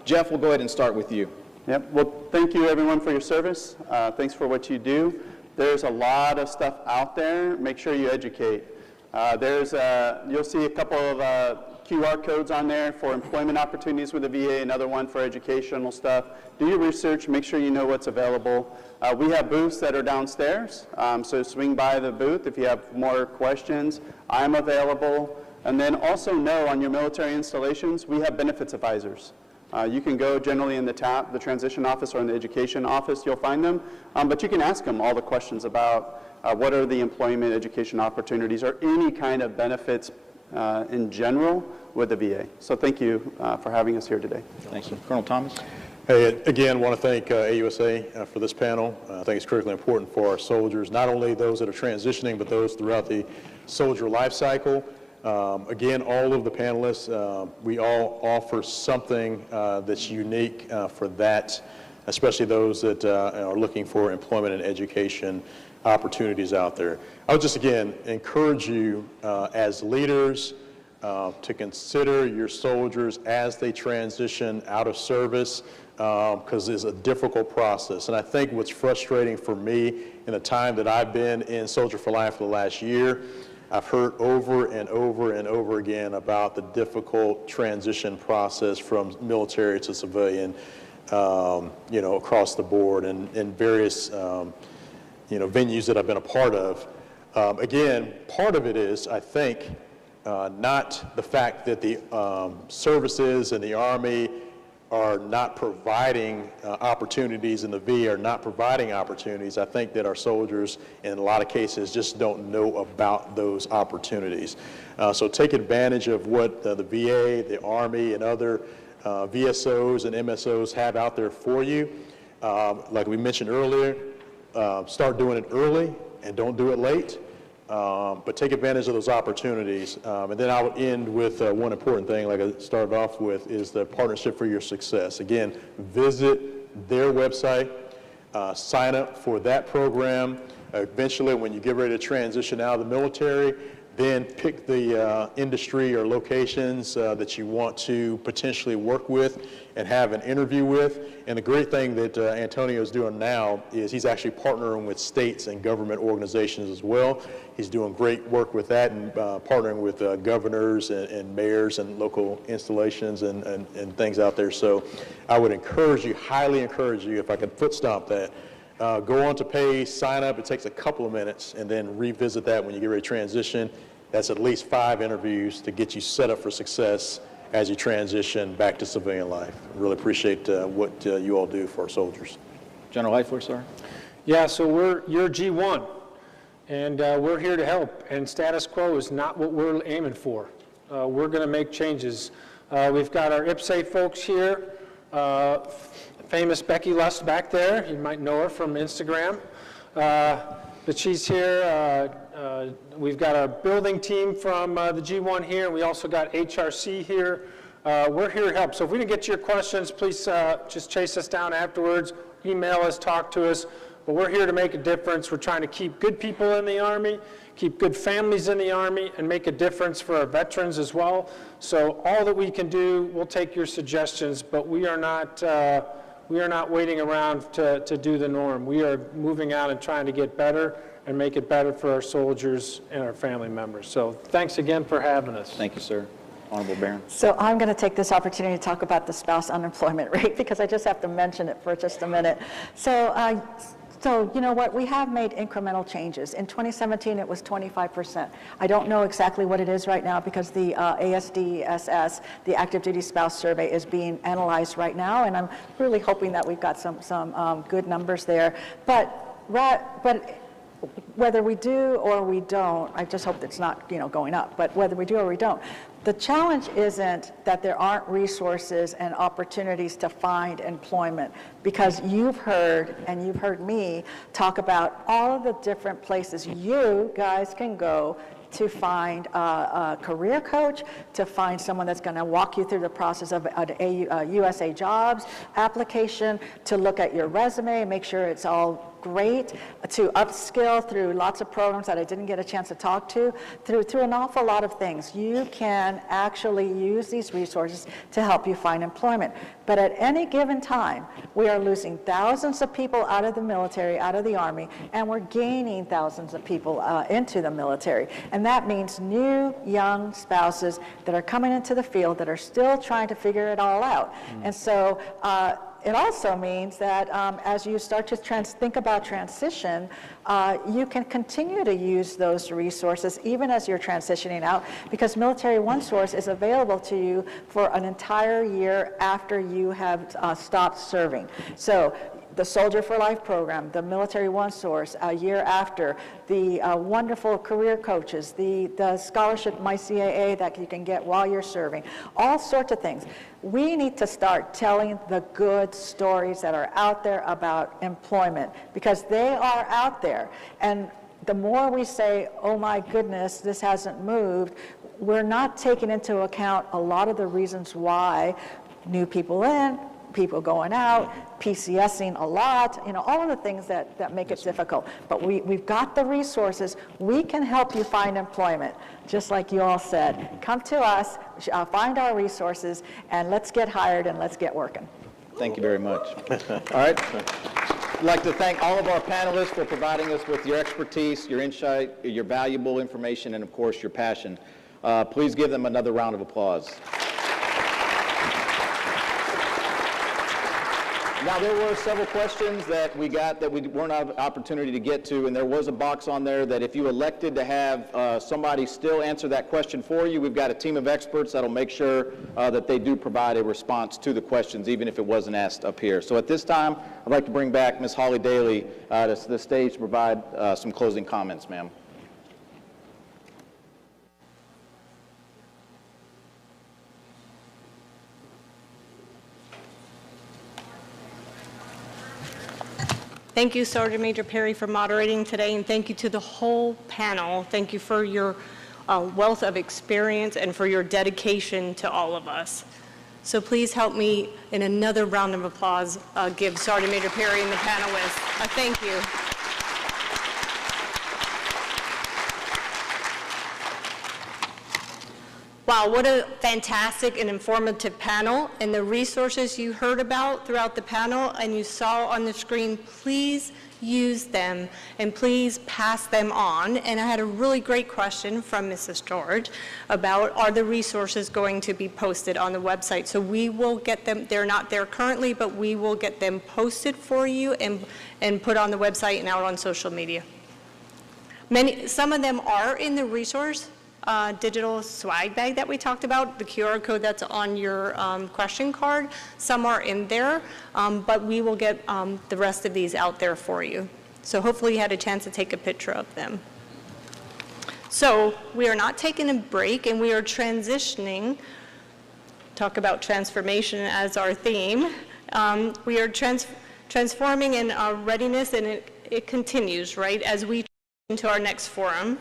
Jeff, we'll go ahead and start with you. Yep. Well, thank you, everyone, for your service. Thanks for what you do. There's a lot of stuff out there. Make sure you educate. You'll see a couple of QR codes on there for employment opportunities with the VA, another one for educational stuff. Do your research. Make sure you know what's available. We have booths that are downstairs, so swing by the booth if you have more questions. I'm available. And then also know on your military installations, we have benefits advisors. You can go generally in the TAP, the transition office, or in the education office, you'll find them. But you can ask them all the questions about what are the employment, education opportunities, or any kind of benefits in general with the VA. So thank you for having us here today. Thank you. Colonel Thomas? Hey, again, want to thank AUSA for this panel. I think it's critically important for our soldiers, not only those that are transitioning, but those throughout the soldier life cycle. Again, all of the panelists, we all offer something that's unique for that, especially those that are looking for employment and education opportunities out there. I would just, again, encourage you as leaders to consider your soldiers as they transition out of service, because it's a difficult process. And I think what's frustrating for me in the time that I've been in Soldier for Life for the last year, I've heard over and over and over again about the difficult transition process from military to civilian, across the board and in various, venues that I've been a part of. Again, part of it is, I think, not the fact that the services and the Army are not providing opportunities, and the VA are not providing opportunities. I think that our soldiers, in a lot of cases, just don't know about those opportunities. So take advantage of what the VA, the Army, and other VSOs and MSOs have out there for you. Like we mentioned earlier, start doing it early and don't do it late. But take advantage of those opportunities. And then I would end with one important thing, like I started off with, is the Partnership for Your Success. Again, visit their website, sign up for that program. Eventually, when you get ready to transition out of the military, then pick the industry or locations that you want to potentially work with and have an interview with. And the great thing that Antonio is doing now is he's actually partnering with states and government organizations as well. He's doing great work with that and partnering with governors and mayors and local installations and things out there. So I would highly encourage you, if I could foot stomp that, go on to pay, sign up. It takes a couple of minutes, and then revisit that when you get ready to transition. That's at least 5 interviews to get you set up for success as you transition back to civilian life. Really appreciate what you all do for our soldiers. General Eifler, sir? Yeah, so you're G1, and we're here to help, and status quo is not what we're aiming for. We're going to make changes. We've got our IPSA folks here, famous Becky Lust back there. You might know her from Instagram. that she's here. We've got our building team from the G1 here. We also got HRC here. We're here to help. So if we didn't get to your questions, please just chase us down afterwards, email us, talk to us. But we're here to make a difference. We're trying to keep good people in the Army, keep good families in the Army, and make a difference for our veterans as well. So all that we can do, we'll take your suggestions, but we are not waiting around to do the norm. We are moving out and trying to get better and make it better for our soldiers and our family members. So thanks again for having us. Thank you, sir. Honorable Barron. So I'm going to take this opportunity to talk about the spouse unemployment rate because I just have to mention it for just a minute. So you know what, we have made incremental changes. In 2017, it was 25%. I don't know exactly what it is right now because the ASDSS, the Active Duty Spouse Survey, is being analyzed right now, and I'm really hoping that we've got some good numbers there. But whether we do or we don't, I just hope it's not going up, but whether we do or we don't, the challenge isn't that there aren't resources and opportunities to find employment, because you've heard, and you've heard me talk about all of the different places you guys can go to find a career coach, to find someone that's going to walk you through the process of a USA Jobs application, to look at your resume, make sure it's all great, to upskill through lots of programs that I didn't get a chance to talk to, through an awful lot of things. You can actually use these resources to help you find employment. But at any given time, we are losing thousands of people out of the military, out of the Army, and we're gaining thousands of people into the military. And that means new, young spouses that are coming into the field that are still trying to figure it all out. And so, it also means that as you start to think about transition, you can continue to use those resources even as you're transitioning out, because Military OneSource is available to you for an entire year after you have stopped serving. So the Soldier for Life program, the Military OneSource a year after, the wonderful career coaches, the scholarship MyCAA that you can get while you're serving, all sorts of things. We need to start telling the good stories that are out there about employment, because they are out there. And the more we say, oh my goodness, this hasn't moved, we're not taking into account a lot of the reasons why: new people in, people going out, PCSing a lot, all of the things that make it difficult. But we've got the resources. We can help you find employment. Just like you all said, come to us, find our resources, and let's get hired and let's get working. Thank you very much. All right. I'd like to thank all of our panelists for providing us with your expertise, your insight, your valuable information, and of course your passion. Please give them another round of applause. Now, there were several questions that we got that we weren't have opportunity to get to, and there was a box on there that if you elected to have somebody still answer that question for you, we've got a team of experts that'll make sure that they do provide a response to the questions, even if it wasn't asked up here. So at this time, I'd like to bring back Ms. Holly Daly to the stage to provide some closing comments, ma'am. Thank you, Sergeant Major Perry, for moderating today, and thank you to the whole panel. Thank you for your wealth of experience and for your dedication to all of us. So please help me in another round of applause give Sergeant Major Perry and the panelists a thank you. Wow, what a fantastic and informative panel, and the resources you heard about throughout the panel and you saw on the screen, please use them and please pass them on. And I had a really great question from Mrs. George about, are the resources going to be posted on the website? So we will get them. They're not there currently, but we will get them posted for you and put on the website and out on social media. Some of them are in the resource digital swag bag that we talked about, the QR code that's on your question card. Some are in there, but we will get the rest of these out there for you. So hopefully you had a chance to take a picture of them. So we are not taking a break, and we are transitioning. Talk about transformation as our theme. We are transforming in our readiness and it continues, right, as we into our next forum.